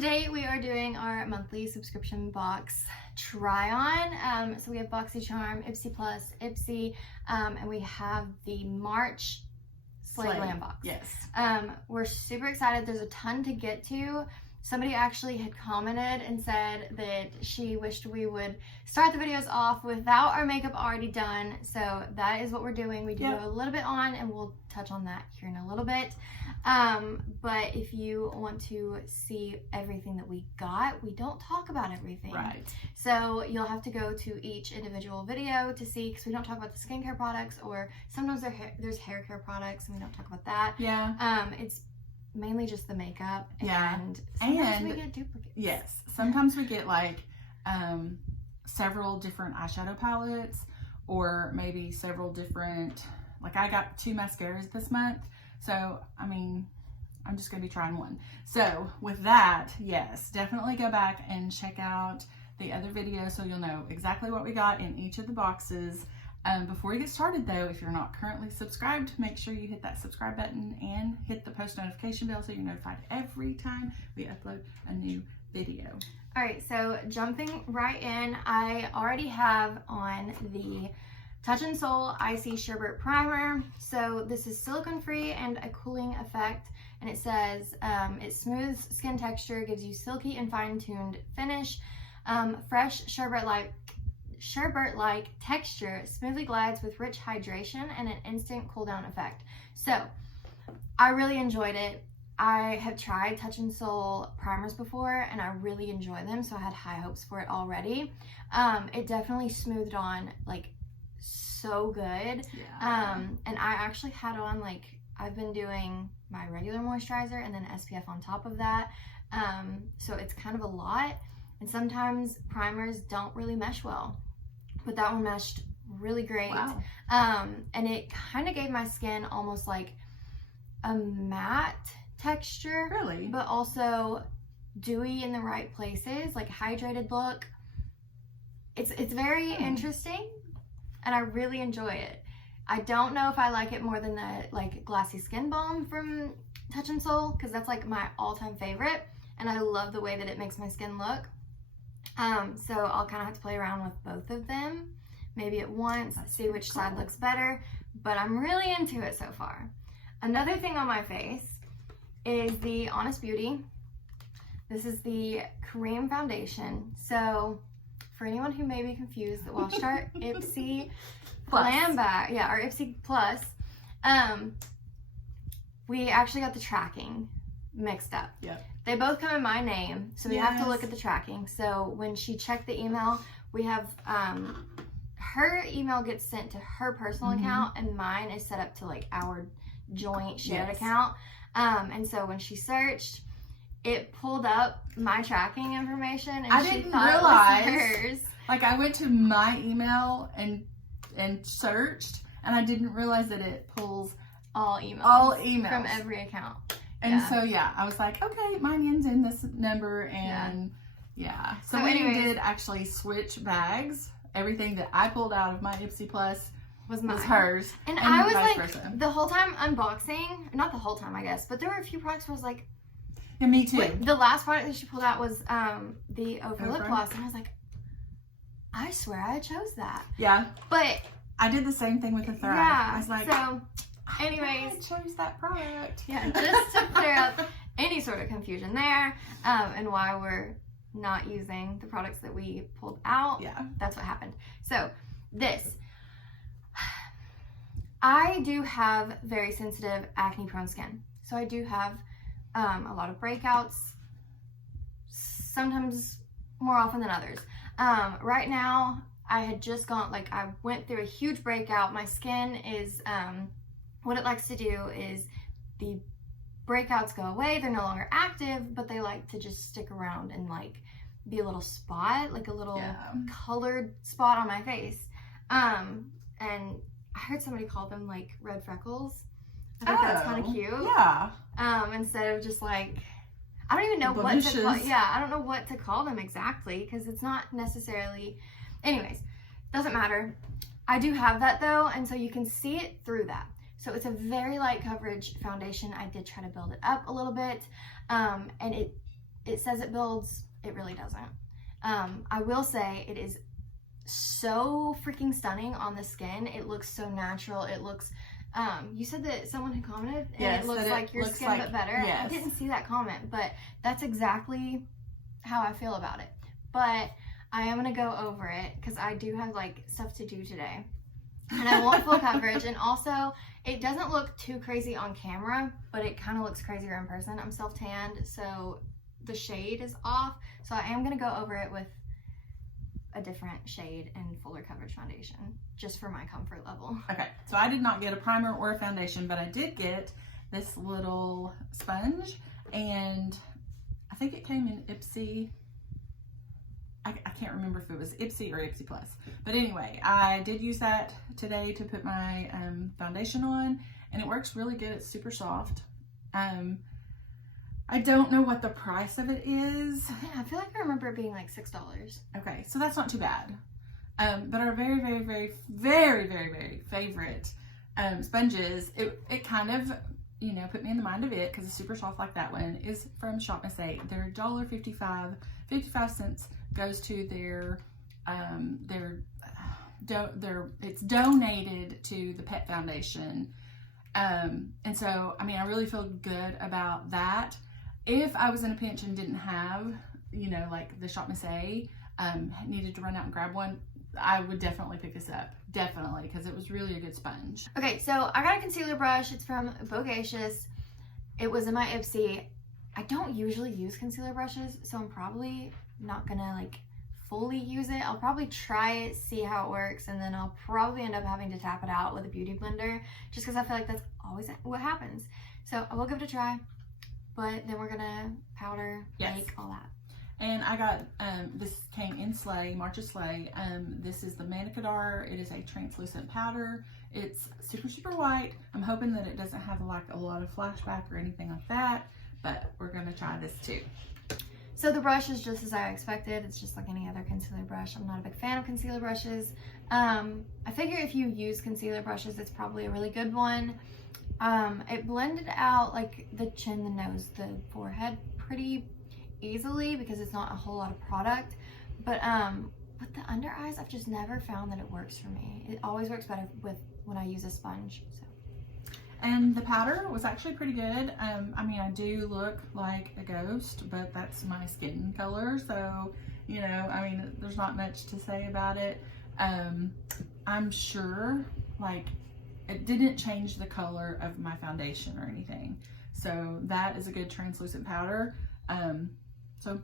Today we are doing our monthly subscription box try on. So we have BoxyCharm, Ipsy Plus, Ipsy, and we have the March Slay Glam box. Yes. We're super excited. There's a ton to get to. Somebody actually had commented and said that she wished we would start the videos off without our makeup already done. So that is what we're doing. We do a little bit on, and we'll touch on that here in a little bit. But if you want to see everything that we got, we don't talk about everything. Right. So you'll have to go to each individual video to see, because we don't talk about the skincare products, or sometimes there's hair care products and we don't talk about that. Yeah. It's mainly just the makeup, and we get duplicates. Yes, sometimes we get like several different eyeshadow palettes, or maybe several different, like I got 2 mascaras this month, so I mean I'm just gonna be trying one. So with that, yes, definitely go back and check out the other video so you'll know exactly what we got in each of the boxes. Before you get started though, if you're not currently subscribed, make sure you hit that subscribe button and hit the post notification bell so you're notified every time we upload a new video. All right, so jumping right in, I already have on the Touch in Sol Icy Sherbet Primer. So this is silicone free and a cooling effect, and it says it smooths skin texture, gives you silky and fine-tuned finish, fresh sherbet-like texture, smoothly glides with rich hydration and an instant cool down effect. So I really enjoyed it. I have tried Touch in Sol primers before and I really enjoy them, so I had high hopes for it already. It definitely smoothed on like so good. Yeah. And I actually had on, like, I've been doing my regular moisturizer and then SPF on top of that. So it's kind of a lot, and sometimes primers don't really mesh well, but that one meshed really great. Wow. And it kind of gave my skin almost like a matte texture, Really? but also dewy in the right places, like hydrated look. It's very interesting, and I really enjoy it. I don't know if I like it more than the like Glassy Skin Balm from Touch in Sol, because that's like my all-time favorite, and I love the way that it makes my skin look. So I'll kind of have to play around with both of them, maybe at once, see which side looks better, but I'm really into it so far. Another thing on my face is the Honest Beauty. This is the cream foundation. So for anyone who may be confused, the Wash Start Ipsy Glam Bag, or Ipsy Plus, we actually got the tracking mixed up. Yep. They both come in my name, so we have to look at the tracking. So when she checked the email, we have her email gets sent to her personal account, and mine is set up to like our joint shared account. And so when she searched, it pulled up my tracking information, and I she didn't thought realize, it was hers. Like I went to my email and searched, and I didn't realize that it pulls all emails from from every account. And so I was like, okay, mine ends in this number, and so we did actually switch bags. Everything that I pulled out of my Ipsy Plus was hers, and I was like versa. The whole time unboxing, not the whole time I guess, but there were a few products where I was like, yeah, me too. Wait, the last product that she pulled out was the Over Lip Gloss, and I was like, I swear I chose that. Yeah, but I did the same thing with the third. Yeah, I was like, so anyways, I chose that product. Yeah, just to clear up any sort of confusion there, and why we're not using the products that we pulled out. Yeah, that's what happened. So this, I do have very sensitive acne prone skin, so I do have a lot of breakouts, sometimes more often than others. Right now I had just gone, like I went through a huge breakout. My skin is what it likes to do is the breakouts go away, they're no longer active, but they like to just stick around and like be a little spot, like a little colored spot on my face. And I heard somebody call them like red freckles. I think that's kind of cute. Yeah. Instead of just like, I don't even know what to call. Yeah, I don't know what to call them exactly, because it's not necessarily. Anyways, doesn't matter. I do have that though, and so you can see it through that. So it's a very light coverage foundation. I did try to build it up a little bit, and it it says it builds, it really doesn't. I will say it is so freaking stunning on the skin. It looks so natural. It looks, you said that someone had commented, and yes, it looks like your skin but better. Yes. I didn't see that comment, but that's exactly how I feel about it. But I am gonna go over it because I do have like stuff to do today, and I want full coverage. And also, it doesn't look too crazy on camera, but it kind of looks crazier in person. I'm self-tanned, so the shade is off. So I am gonna go over it with a different shade and fuller coverage foundation, just for my comfort level. Okay, so I did not get a primer or a foundation, but I did get this little sponge, and I think it came in Ipsy. I can't remember if it was Ipsy or Ipsy Plus, but anyway, I did use that today to put my foundation on, and it works really good. It's super soft. I don't know what the price of it is. Yeah, I feel like I remember it being like $6. Okay, so that's not too bad. But our very, very, very, very, very, very favorite sponges, it kind of, you know, put me in the mind of it because it's super soft like that one, is from Shop Miss 8. They're $1.55, 55 cents goes to it's donated to the Pet Foundation. And so, I mean, I really feel good about that. If I was in a pinch and didn't have, you know, like the Shop Miss A, needed to run out and grab one, I would definitely pick this up. Definitely, because it was really a good sponge. Okay, so I got a concealer brush. It's from Bogacious. It was in my Ipsy. I don't usually use concealer brushes, so I'm probably not gonna like fully use it. I'll probably try it, see how it works, and then I'll probably end up having to tap it out with a beauty blender, just because I feel like that's always what happens. So I will give it a try, but then we're gonna powder, bake, all that. And I got, this came in Slay, March's Slay. This is the Manicadar. It is a translucent powder. It's super, super white. I'm hoping that it doesn't have like a lot of flashback or anything like that, but we're gonna try this too. So the brush is just as I expected. It's just like any other concealer brush. I'm not a big fan of concealer brushes. I figure if you use concealer brushes, it's probably a really good one. It blended out like the chin, the nose, the forehead pretty easily because it's not a whole lot of product. But with the under eyes, I've just never found that it works for me. It always works better with when I use a sponge. So. And the powder was actually pretty good. I mean, I do look like a ghost, but that's my skin color. So, you know, I mean, there's not much to say about it. I'm sure, like, it didn't change the color of my foundation or anything. So that is a good translucent powder. So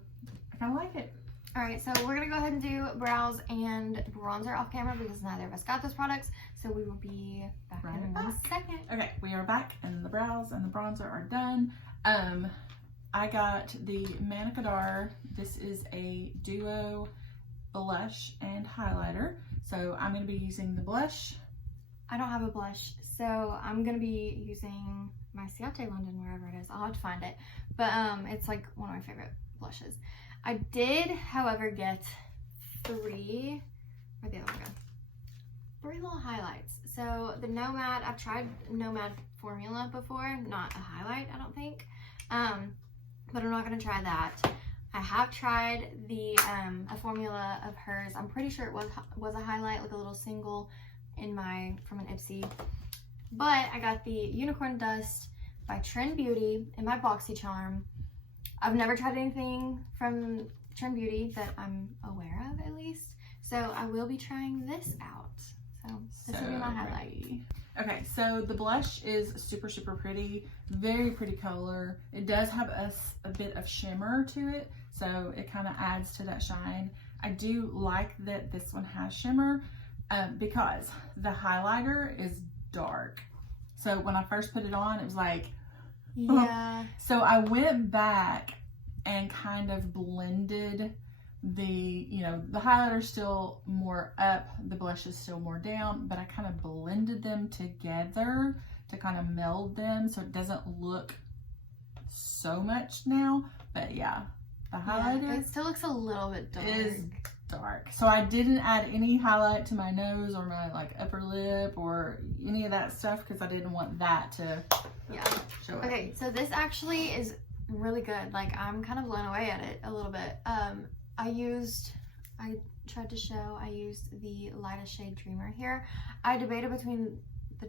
I kind of like it. All right, so we're gonna go ahead and do brows and bronzer off camera because neither of us got those products. So we will be back in 1 second. Okay, we are back and the brows and the bronzer are done. I got the Manicadar. This is a duo blush and highlighter. So I'm gonna be using the blush. I don't have a blush, so I'm gonna be using my Ciate London, wherever it is. I'll have to find it, but it's like one of my favorite blushes. I did, however, get three little highlights. So the Nomad, I've tried Nomad formula before, not a highlight, I don't think, but I'm not gonna try that. I have tried the a formula of hers. I'm pretty sure it was a highlight, like a little single from an Ipsy. But I got the Unicorn Dust by Trend Beauty in my BoxyCharm. I've never tried anything from Trend Beauty that I'm aware of, at least. So I will be trying this out. So this will be my highlight. Okay, so the blush is super, super pretty. Very pretty color. It does have a bit of shimmer to it, so it kind of adds to that shine. I do like that this one has shimmer because the highlighter is dark. So when I first put it on, it was like, yeah. So I went back and kind of blended the highlighter's still more up, the blush is still more down, but I kind of blended them together to kind of meld them so it doesn't look so much now. But yeah, the highlighter it still looks a little bit dark. Is dark. So I didn't add any highlight to my nose or my like upper lip or any of that stuff because I didn't want that to show up. Okay, so this actually is really good. Like, I'm kind of blown away at it a little bit. I tried to show, I used the lightest shade Dreamer here. I debated between the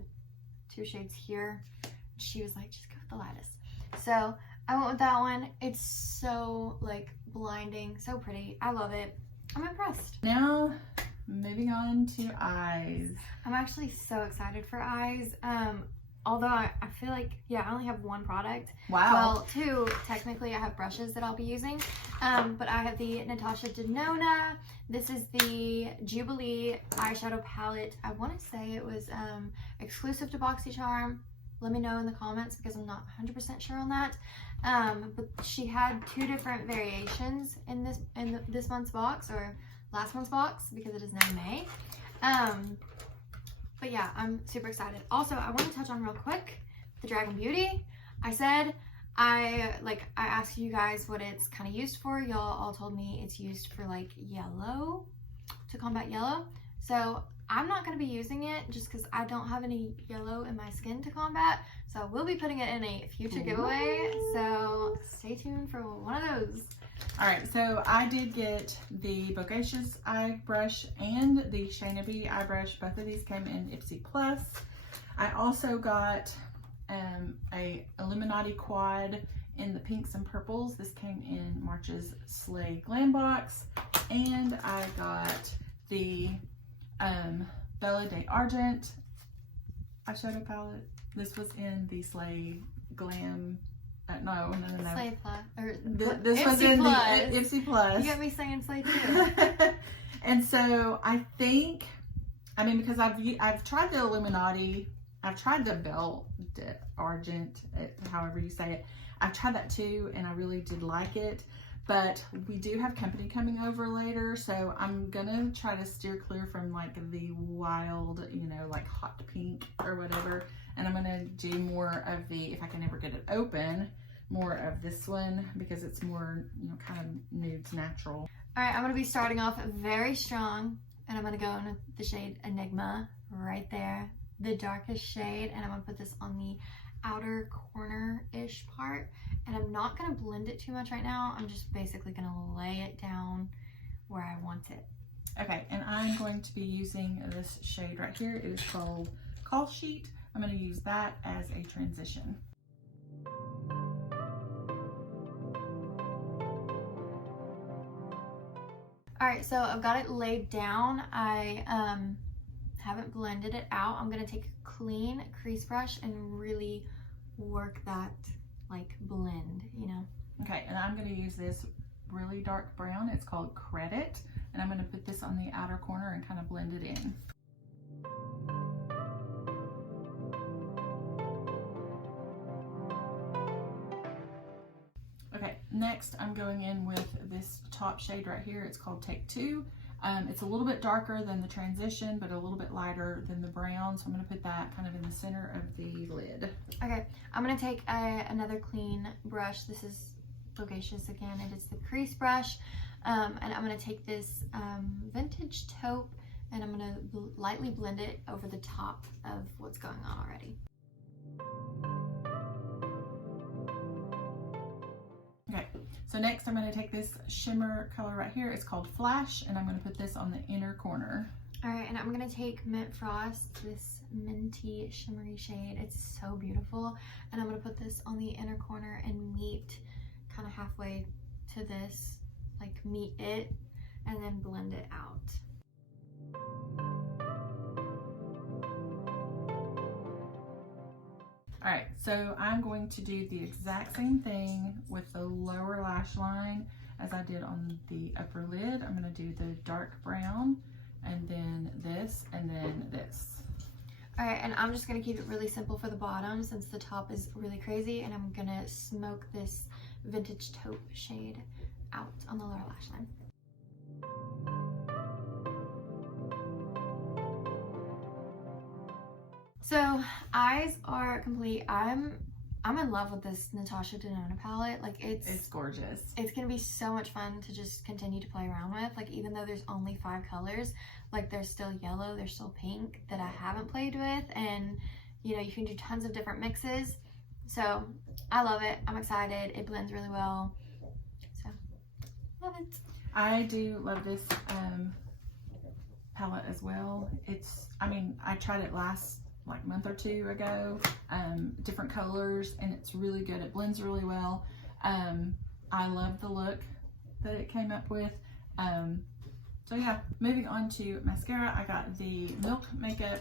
two shades here. She was like, just go with the lightest. So I went with that one. It's so like blinding, so pretty. I love it. I'm impressed. Now, moving on to eyes. I'm actually so excited for eyes. Although I feel like, yeah, I only have one product. Wow. Well, two, technically. I have brushes that I'll be using. But I have the Natasha Denona. This is the Jubilee eyeshadow palette. I want to say it was exclusive to BoxyCharm. Let me know in the comments because I'm not 100% sure on that. But she had two different variations in this month's box, or last month's box, because it is now May. But yeah, I'm super excited. Also, I want to touch on real quick the Dragon Beauty. I said I asked you guys what it's kind of used for. Y'all all told me it's used for like yellow, to combat yellow. So I'm not going to be using it just because I don't have any yellow in my skin to combat. So I will be putting it in a future giveaway. So stay tuned for one of those. All right, so I did get the Bocacious eye brush and the Shayna B eye brush. Both of these came in Ipsy Plus. I also got a Illuminati quad in the pinks and purples. This came in March's Slay Glam box. And I got the Bella de Argent eyeshadow palette. This was in the Slay Glam. No. Slay Plus. Or this was in the Ipsy Plus. You got me saying Slay too. And so I think, I mean, because I've tried the Illuminati, I've tried the Belle de Argent, however you say it. I've tried that too, and I really did like it. But we do have company coming over later, so I'm gonna try to steer clear from like the wild, you know, like hot pink or whatever. And I'm gonna do more of the, if I can ever get it open, more of this one because it's more, you know, kind of nudes natural. All right, I'm gonna be starting off very strong, and I'm gonna go in the shade Enigma right there, the darkest shade, and I'm gonna put this on the outer corner-ish part. And I'm not gonna blend it too much right now. I'm just basically gonna lay it down where I want it. Okay, and I'm going to be using this shade right here. It is called Call Sheet. I'm gonna use that as a transition. All right, so I've got it laid down. I haven't blended it out. I'm gonna take a clean crease brush and really work that like blend, you know. Okay, and I'm gonna use this really dark brown. It's called Credit, and I'm gonna put this on the outer corner and kind of blend it in. Okay, next I'm going in with this top shade right here. It's called Take Two. It's a little bit darker than the transition, but a little bit lighter than the brown. So I'm gonna put that kind of in the center of the lid. Okay, I'm gonna take another clean brush. This is Bocacious again, and it's the crease brush. And I'm gonna take this vintage taupe, and I'm gonna lightly blend it over the top of what's going on already. Okay, so next I'm going to take this shimmer color right here. It's called Flash, and I'm going to put this on the inner corner. All right, and I'm going to take Mint Frost, this minty shimmery shade. It's so beautiful. And I'm going to put this on the inner corner and meet kind of halfway to this, like meet it, and then blend it out. All right, so I'm going to do the exact same thing with the lower lash line as I did on the upper lid. I'm gonna do the dark brown, and then this, and then this. All right, and I'm just gonna keep it really simple for the bottom since the top is really crazy, and I'm gonna smoke this vintage taupe shade out on the lower lash line. So eyes are complete. I'm in love with this Natasha Denona palette. Like it's gorgeous. It's gonna be so much fun to just continue to play around with. Like even though there's only 5 colors, like there's still yellow, there's still pink that I haven't played with, and you know you can do tons of different mixes. So I love it. I'm excited. It blends really well. So love it. I do love this palette as well. I tried it last like month or two ago, different colors, and it's really good. It blends really well. I love the look that it came up with. So yeah, moving on to mascara. I got the Milk Makeup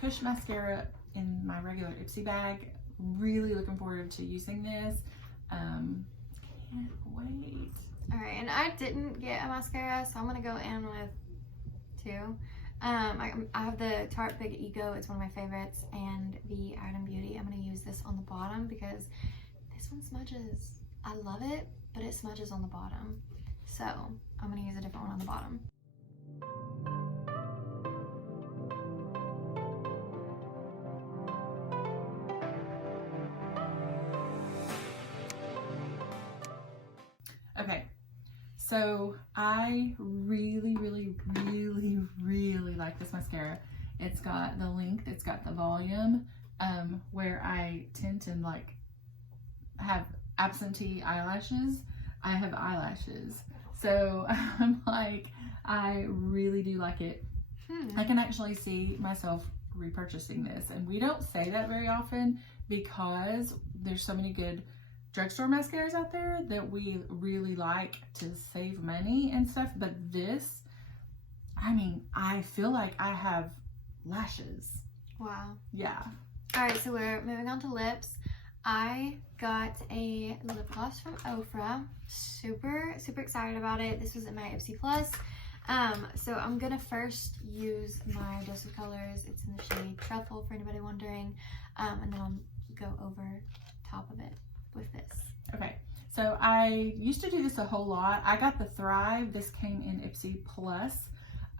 Kush Mascara in my regular Ipsy bag. Really looking forward to using this. Can't wait. All right, and I didn't get a mascara, so I'm gonna go in with two. I have the Tarte Big Ego. It's one of my favorites, and the Item Beauty. I'm gonna use this on the bottom because this one smudges. I love it, but it smudges on the bottom. So I'm gonna use a different one on the bottom. Okay, so I really like this mascara. It's got the length, it's got the volume, where I tend to like have absentee eyelashes. I have eyelashes. So I'm like, I really do like it. I can actually see myself repurchasing this, and we don't say that very often because there's so many good drugstore mascaras out there that we really like to save money and stuff, but this, I mean, I feel like I have lashes. Wow. Yeah. All right, so we're moving on to lips. I got a lip gloss from Ofra. Super excited about it. This was in my Ipsy Plus. So I'm gonna first use my Dose of Colors. It's in the shade Truffle for anybody wondering, and then I'll go over top of it with this. Okay, so I used to do this a whole lot. I got the Thrive. This came in Ipsy Plus.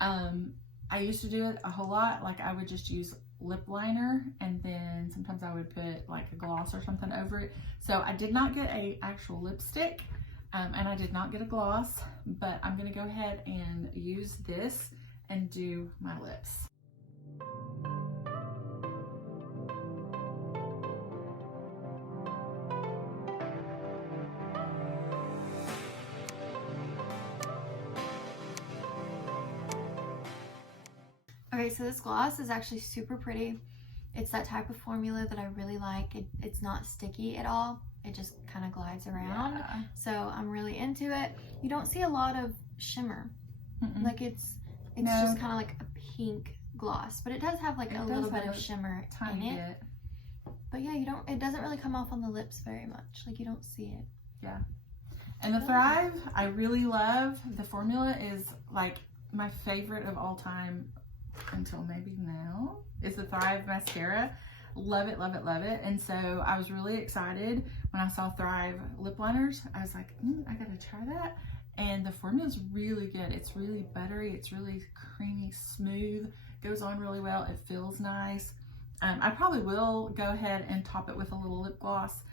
I used to do it a whole lot. Like I would just use lip liner, and then sometimes I would put like a gloss or something over it. So I did not get a actual lipstick, and I did not get a gloss, but I'm gonna go ahead and use this and do my lips. Okay, so this gloss is actually super pretty. It's that type of formula that I really like. It's not sticky at all. It just kind of glides around. Yeah. So I'm really into it. You don't see a lot of shimmer. Like it's No. just kind of like a pink gloss, but it does have like a little bit of shimmer in it. But yeah, it doesn't really come off on the lips very much. Like you don't see it. Yeah. And the Thrive, I really love. The formula is like my favorite of all time until maybe now, is the Thrive mascara. Love it. And so I was really excited when I saw Thrive lip liners. I was like, I gotta try that. And the formula is really good. It's really buttery. It's really creamy, smooth. Goes on really well. It feels nice. I probably will go ahead and top it with a little lip gloss,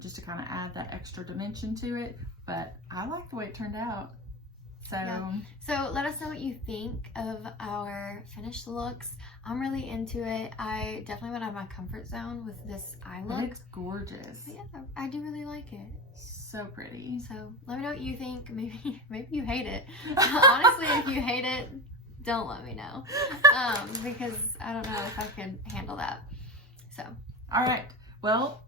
just to kind of add that extra dimension to it. But I like the way it turned out. So, yeah. So let us know what you think of our finished looks. I'm really into it. I definitely went out of my comfort zone with this eye look. It's gorgeous. But yeah, I do really like it. So pretty. So let me know what you think. Maybe you hate it. Honestly, if you hate it, don't let me know, because I don't know if I can handle that. So, all right. Well,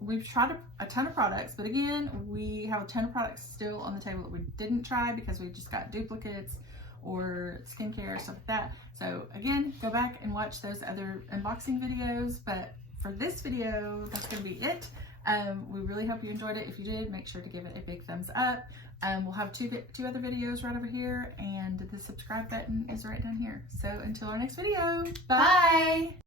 we've tried a ton of products, but again, we have a ton of products still on the table that we didn't try because we just got duplicates or skincare, stuff like that. So again, go back and watch those other unboxing videos. But for this video, that's going to be it. We really hope you enjoyed it. If you did, make sure to give it a big thumbs up. We'll have two other videos right over here, and the subscribe button is right down here. So until our next video, bye!